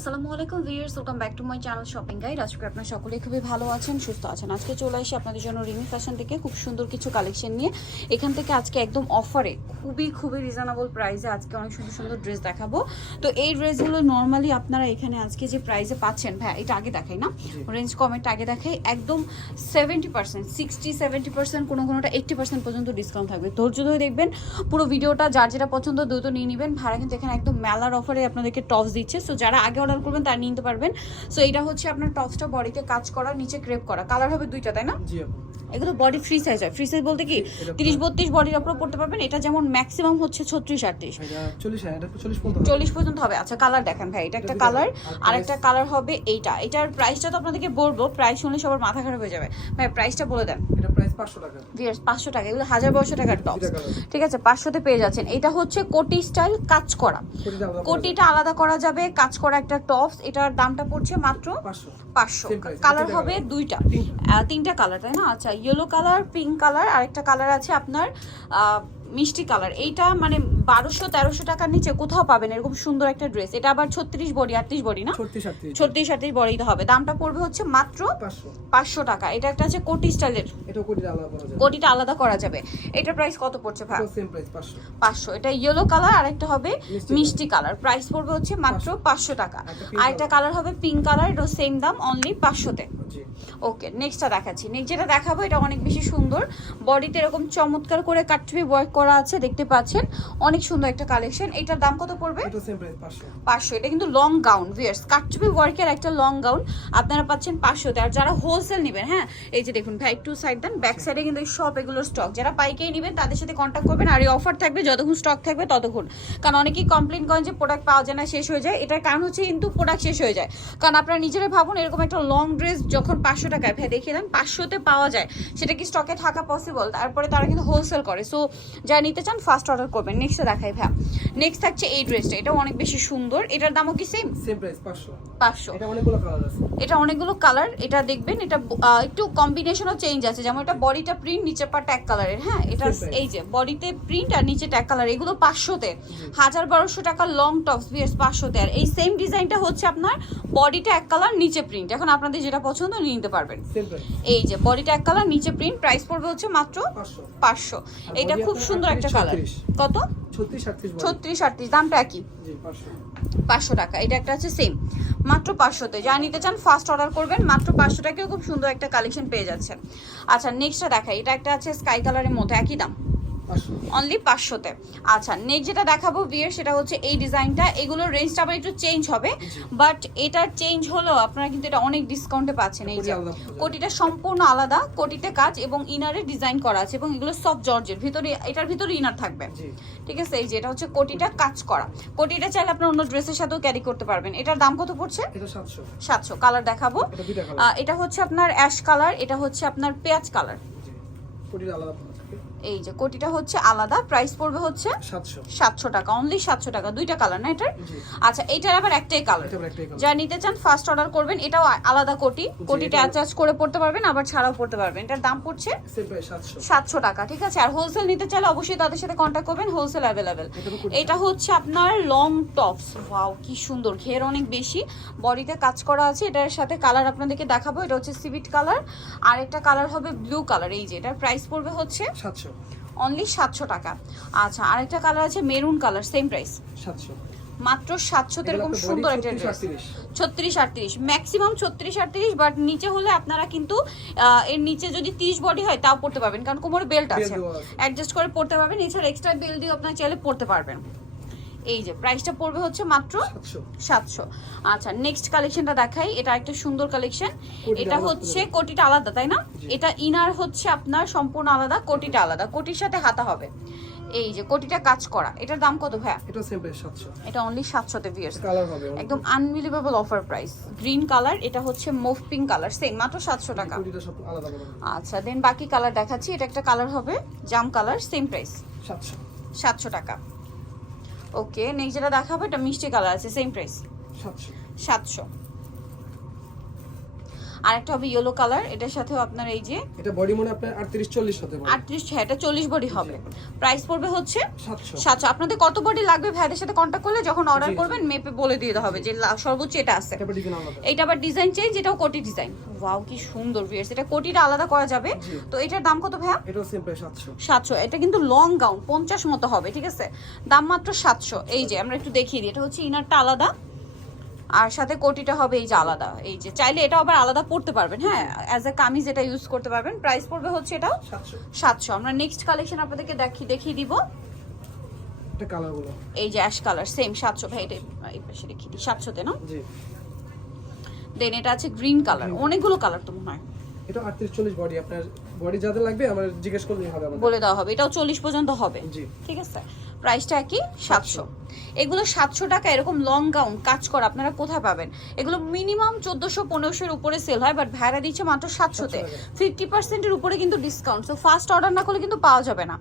আসসালামু আলাইকুম viewers welcome back to my channel shopping guide আজকে আপনারা সকলে খুবই ভালো আছেন সুস্থ আছেন। আজকে চলে আসি আপনাদের জন্য রিমি ফ্যাশন থেকে খুব সুন্দর কিছু কালেকশন নিয়ে। এখান থেকে আজকে একদম অফারে খুবই খুবই রিজনেবল প্রাইসে আজকে অনেক সুন্দর সুন্দর ড্রেস দেখাবো। তো এই ড্রেসগুলো নর্মালি আপনারা এখানে আজকে যে প্রাইসে পাচ্ছেন ভাই এটা আগে দেখাই না? রেঞ্জ কমেন্ট আগে দেখাই। একদম seventy percent sixty seventy percent কোনো কোনোটা এইট্টি পার্সেন্ট পর্যন্ত ডিসকাউন্ট থাকবে। ধৈর্য ধরে দেখবেন পুরো ভিডিওটা যার যেটা পছন্দ দ্রুত নিয়ে নেবেন। ভাড়া কিন্তু এখানে একদম মেলার অফারে আপনাদেরকে টপস দিচ্ছে। সো যারা আগে অর্ডার করবেন তারা নিতে পারবেন। সো এটা হচ্ছে আপনার টপসটা বডিতে কাজ করা নিচে ক্রেপ করা। কালার হবে দুইটা তাই না? জি এগুলো বডি ফ্রি সাইজ হয়। ফ্রি সাইজ বলতে কি? তিরিশ বত্রিশ বডির উপর পড়তে পারবেন। এটা যেমন ম্যাক্সিমাম হচ্ছে ছত্রিশ আটত্রিশ। চল্লিশ হ্যাঁ চল্লিশ পর্যন্ত হবে। আচ্ছা কালার দেখেন ভাই। এটা একটা কালার আর একটা কালার হবে এইটা। এটার প্রাইসটা তো আপনাদেরকে বলব। প্রাইস শুনলে সবার মাথা খারাপ হয়ে যাবে। ভাই প্রাইসটা বলে দেন। প্রাইস টাকা। এগুলো টাকার টপস ঠিক আছে পেয়ে যাচ্ছেন। এটা হচ্ছে কোটি স্টাইল কাজ করা। কোটিটা আলাদা করা যাবে। কাজ করা একটা টপস এটার দামটা পড়ছে মাত্র পাঁচশো। পাঁচশো। Same price, কালার হবে দুইটা। তিনটা। কালার তাই না? আচ্ছা ইয়েলো কালার পিঙ্ক কালার আর একটা কালার আছে আপনার মিষ্টি কালার এইটা মানে বারোশো তেরোশো টাকার নিচে কোথাও পাবেন এরকম সুন্দর একটা ড্রেস এটা আবার ছত্রিশ বডি আটত্রিশ বডি না? ছত্রিশ আটত্রিশ। বডিতে হবে। দামটা পড়বে হচ্ছে মাত্র পাঁচশো। টাকা। এটা একটা আছে কোটি স্টাইলের। কোটিটা আলাদা করা যাবে। এটার প্রাইস কত পড়ছে ভাই? পাঁচশো। এটা ইয়েলো কালার আর একটা হবে মিষ্টি কালার প্রাইস পড়বে হচ্ছে মাত্র পাঁচশো। টাকা। আর একটা কালার হবে পিঙ্ক কালার এটাও সেম দাম অনলি পাঁচশোতে। ওকে নেক্সটটা দেখাচ্ছি। নেক্সট যেটা দেখাবো এটা অনেক বেশি সুন্দর। বডিতে এরকম চমৎকার করে কাটছবি ওয়ার্ক করা আছে দেখতে পাচ্ছেন। অনেক সুন্দর একটা কালেকশন এটার দাম কত পড়বে? এটা সেম প্রাইস পাঁচশো। এটা কিন্তু লং গাউন ভিয়ার্স কাটছবি ওয়ার্কের একটা লং গাউন আপনারা পাচ্ছেন পাঁচশোতে। আর যারা হোলসেল নেবেন হ্যাঁ এই যে দেখুন ভাই একটু সাইড দেন। ব্যাক সাইডে কিন্তু সব এগুলোর স্টক যারা পাইকারি নেবেন তাদের সাথে কন্ট্যাক্ট করবেন। আর এই অফার থাকবে যতক্ষণ স্টক থাকবে ততক্ষণ। কারণ অনেকেই কমপ্লেন করেন যে প্রোডাক্ট পাওয়া যায় না শেষ হয়ে যায়। এটার কারণ হচ্ছে কিন্তু প্রোডাক্ট শেষ হয়ে যায়। কারণ আপনারা নিজেরাই ভাবুন এরকম একটা লং ড্রেস যখন পাঁচশো টাকায় ভাই দেখিয়ে দেন পাঁচশোতে পাওয়া যায়। সেটা কি স্টকে থাকা পসিবল তারপরে তারা কিন্তু হোলসেল করে। সো যা নিতে চান ফার্স্ট অর্ডার করবেন। নেক্সটে দেখাই ভাই নেক্সট থাকছে এই ড্রেসটা এটা অনেক বেশি সুন্দর। এটার দামও কি সেম সেম প্রাইস পাঁচশো। পাঁচশো। এটা অনেকগুলো কালার আছে। এটা অনেকগুলো কালার এটা দেখবেন এটা একটু কম্বিনেশনও চেঞ্জ আছে। যেমন এটা বডিটা প্রিন্ট নিচে পা ট্যাগ কালারের হ্যাঁ এটা এই যে বডিতে প্রিন্ট আর নিচে ট্যাগ কালার এগুলো পাঁচশোতে। হাজার বারোশো টাকা লং টপস বিয়ার্স পাঁচশোতে। আর এই সেম ডিজাইনটা হচ্ছে আপনার বডিটা এক কালার নিচে প্রিন্ট এখন আপনাদের যেটা পছন্দ নিয়ে নিতে পারবেন। এই যে বডিটা এক কালার নিচে প্রিন্ট প্রাইস পড়বে হচ্ছে মাত্র পাঁচশো। এটা খুব সুন্দর একটা কালার কত? ছত্রিশ আটত্রিশ দামটা একই। পাঁচশো। টাকা এটা একটা আছে সেম মাত্র পাঁচশোতে যা নিতে চান ফার্স্ট অর্ডার করবেন মাত্র পাঁচশো টাকায় খুব সুন্দর একটা কালেকশন পেয়ে যাচ্ছেন। আচ্ছা নেক্সটটা দেখাই এটা একটা আছে স্কাই কালারের মধ্যে একই দাম। অনলি পাঁচশোতে। আচ্ছা নেক্সট যেটা দেখাবো বিয়ের সেটা হচ্ছে এই ডিজাইনটা এগুলোর রেঞ্জটা আবার একটু চেঞ্জ হবে। বাট এটার চেঞ্জ হলেও আপনারা কিন্তু এটা অনেক ডিসকাউন্টে পাচ্ছেন। এই যে। কোটিটা সম্পূর্ণ আলাদা কোটিতে কাজ এবং ইনারে ডিজাইন করা আছে এবং এগুলো সফট জর্জের ভিতরে এটার ভিতরে ইনার থাকবে। ঠিক আছে? এই যে এটা হচ্ছে কোটিটা কাজ করা। কোটিটা চাইলে আপনার অন্য ড্রেসের সাথেও ক্যারি করতে পারবেন। এটার দাম কত পড়ছে? সাতশো। কালার দেখাবো। এটা হচ্ছে আপনার অ্যাশ কালার এটা হচ্ছে আপনার পেঁয়াজ কালার এই যে কোটিটা হচ্ছে আলাদা প্রাইস পড়বে হচ্ছে সাতশো। টাকা অনলি সাতশো টাকা দুইটা কালার না এটার? আচ্ছা এইটার আবার একটাই কালার যা নিতে চান ফার্স্ট অর্ডার করবেন এটাও আলাদা কোটি। কোটিটা অ্যাটাচ করে পড়তে পারবেন আবার ছাড়াও পড়তে পারবেন। এটার দাম পড়ছে সাতশো। টাকা ঠিক আছে? আর হোলসেল নিতে চাইলে অবশ্যই তাদের সাথে কন্ট্যাক্ট করবেন হোলসেল অ্যাভেলেবেল এটা হচ্ছে আপনার লং টপস ওয়াও কি সুন্দর। ঘের অনেক বেশি। বডিতে কাজ করা আছে এটার সাথে কালার আপনাদেরকে দেখাবো। এটা হচ্ছে সিভিট কালার আর একটা কালার হবে ব্লু কালার এই যে এটার প্রাইস পড়বে হচ্ছে সাতশো। অনলি সাতশো টাকা। আচ্ছা আরেকটা কালার আছে মেরুন কালার সেম প্রাইস সাতশো। মাত্র সাতশো এরকম সুন্দর একটা ড্রেস ছত্রিশ আটত্রিশ ম্যাক্সিমাম ছত্রিশ আটত্রিশ বাট নিচে হলে আপনারা কিন্তু এর নিচে যদি তিরিশ বডি হয় তাও পড়তে পারবেন কারণ কোমরে বেল্ট আছে। অ্যাডজাস্ট করে পড়তে পারবেন এছাড়া এক্সট্রা বেল্ট দিয়ে আপনার চাইলে পড়তে পারবেন। এই যে প্রাইসটা পড়বে হচ্ছে মাত্র সাতশো। আচ্ছা নেক্সট কালেকশনটা দেখাই। এটা একটা সুন্দর কালেকশন এটা হচ্ছে কোটিটা আলাদা তাই না? এটা ইনার হচ্ছে আপনার সম্পূর্ণ আলাদা কোটিটা আলাদা। কোটির সাথে হাতা হবে। এই যে কোটিটা কাজ করা। এটার দাম কত ভাইয়া? এটা সেম প্রাইস সাতশো। এটা অনলি সাতশোতে ভিয়ার্স কালার হবে একদম unbelievable offer price green colour এটা হচ্ছে মুভ পিঙ্ক কালার সেম মাত্র সাতশো টাকা। কোটিটা সব আলাদা আচ্ছা দেন বাকি কালার দেখাচ্ছি। এটা একটা কালার হবে জাম কালার সেম প্রাইস সাতশো। সাতশো টাকা। ওকে নেক্সট যেটা দেখাবো এটা মিষ্টি কালার আছে সেম প্রাইস সাতশো। সাতশো। আর একটা হবে ইয়েলো কালার এটার সাথেও আপনার এই যে এটা বডি মনে আপনার আটত্রিশ চল্লিশ হতে পারে। আটত্রিশ হ্যাঁ এটা চল্লিশ বডি হবে। প্রাইস পড়বে হচ্ছে সাতশো। সাতশো। আপনাদের কত বডি লাগবে ভাইদের সাথে কন্ট্যাক্ট করলে? যখন অর্ডার। করবেন মেপে বলে দিয়ে দেওয়া হবে যে লা- সর্বোচ্চ এটা আছে। এটা আবার ডিজাইন চেঞ্জ এটাও কোটি ডিজাইন ওয়াও কি সুন্দর ভিউয়ার্স এটা কোটিটা আলাদা করা যাবে। তো এটার দাম কত ভাইয়া? এটাও সেম প্রাইস সাতশো। সাতশো। এটা কিন্তু লং গাউন পঞ্চাশ মতো হবে ঠিক আছে? দাম মাত্র সাতশো। এই যে আমরা একটু দেখিয়ে দিই। এটা হচ্ছে ইনারটা আলাদা। আর সাথে কোটিটা হবে এই যে আলাদা। এই যে চাইলে এটা আবার আলাদা পড়তে পারবেন হ্যাঁ? অ্যাজ এ কামিজ এটা ইউজ করতে পারবেন। প্রাইস পড়বে হচ্ছে এটাও সাতশো। আমরা নেক্সট কালেকশন আপনাদেরকে দেখিয়ে দেখিয়ে দিব। এটা এই যে অ্যাশ কালার সেম সাতশো। ভাই এটা এই পাশে দেখিয়ে দিই। সাতশোতে না? জি। দেন এটা আছে গ্রিন কালার অনেকগুলো কালার তো মনে হয়। এটা আটত্রিশ চল্লিশ বডি আপনার বডি যাদের লাগবে আমার জিজ্ঞেস করলেই হবে আমাদের। বলে দেওয়া হবে। এটাও চল্লিশ পর্যন্ত হবে। জি। ঠিক আছে? প্রাইসটা কি? সাতশো। এগুলো সাতশো টাকা এরকম লং গাউন কাজ করা আপনারা কোথায় পাবেন? এগুলো মিনিমাম চোদ্দশো পনেরোশোর উপরে সেল হয় বাট ভাড়া দিচ্ছে মাত্র সাতশোতে। ফিফটি পার্সেন্টের উপরে কিন্তু ডিসকাউন্ট সো ফার্স্ট অর্ডার না করলে কিন্তু পাওয়া যাবে না।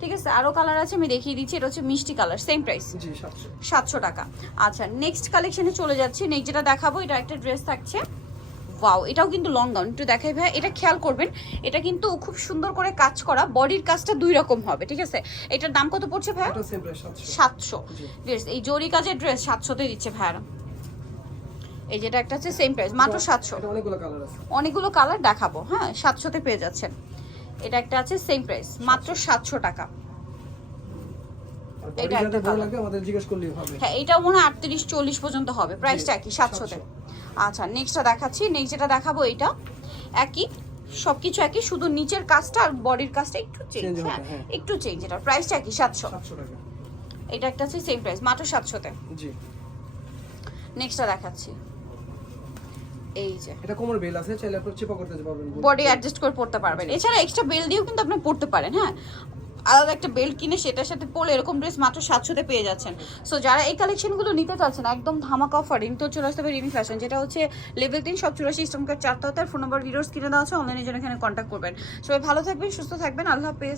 ঠিক আছে আরও কালার আছে আমি দেখিয়ে দিচ্ছি এটা হচ্ছে মিষ্টি কালার সেম প্রাইস সাতশো। টাকা। আচ্ছা নেক্সট কালেকশনে চলে যাচ্ছি নেক্সট যেটা দেখাবো এটা একটা ড্রেস থাকছে। ওয়াও এটাও কিন্তু লং গাউন একটু দেখাই ভাই এটা খেয়াল করবেন এটা কিন্তু খুব সুন্দর করে কাজ করা বডির কাজটা দুই রকম হবে ঠিক আছে? এটার দাম কত পড়ছে ভাই সাতশো। এই জরি কাজের ড্রেস সাতশোতে দিচ্ছে ভাইয়ারা। এই যেটা একটা হচ্ছে সেম প্রাইস মাত্র সাতশো। অনেকগুলো কালার দেখাবো হ্যাঁ সাতশোতে পেয়ে যাচ্ছেন। এটা একটা আছে সেম প্রাইস মাত্র সাতশো টাকা। এটা একটা ভালো colour। আমাদের জিজ্ঞেস করলেই হবে। হ্যাঁ এটাও মনে হয় আটত্রিশ চল্লিশ পর্যন্ত হবে প্রাইসটা একই সাতশোতে। আচ্ছা নেক্সটটা দেখাচ্ছি। নেক্সট যেটা দেখাবো এটা একই সবকিছু একই শুধু নিচের কাজটা আর বডির কাজটা একটু চেঞ্জ হ্যাঁ? হ্যাঁ। একটু চেঞ্জ এটা প্রাইসটা একই সাতশো। এটা একটা আছে সেম প্রাইস মাত্র সাতশোতে। জি। নেক্সটটা দেখাচ্ছি। এই যে। এটা কোমর বেল আছে চাইলে আপনি চিপা করতে পারবেন। বডি অ্যাডজাস্ট করে পড়তে পারবেন। এছাড়া এক্সট্রা বেল দিয়েও কিন্তু আপনি পড়তে পারেন হ্যাঁ? আলাদা একটা বেল্ট কিনে সেটার সাথে পরে এরকম ড্রেস মাত্র সাতশোতে পেয়ে যাচ্ছেন। সো যারা এই কালেকশনগুলো নিতে চাচ্ছেন, একদম ধামাকা অফার তো চলে আসতে হবে রিমি ফ্যাশন যেটা হচ্ছে লেভেল তিন, সব চুরাশি ইস্টম কার্ড তার ফোন নাম্বার ভিডিওস কিনে দেওয়া আছে অনলাইনে জন্য এখানে কন্ট্যাক্ট করবেন। সবাই ভালো থাকবেন, সুস্থ থাকবেন, আল্লাহ হাফেজ।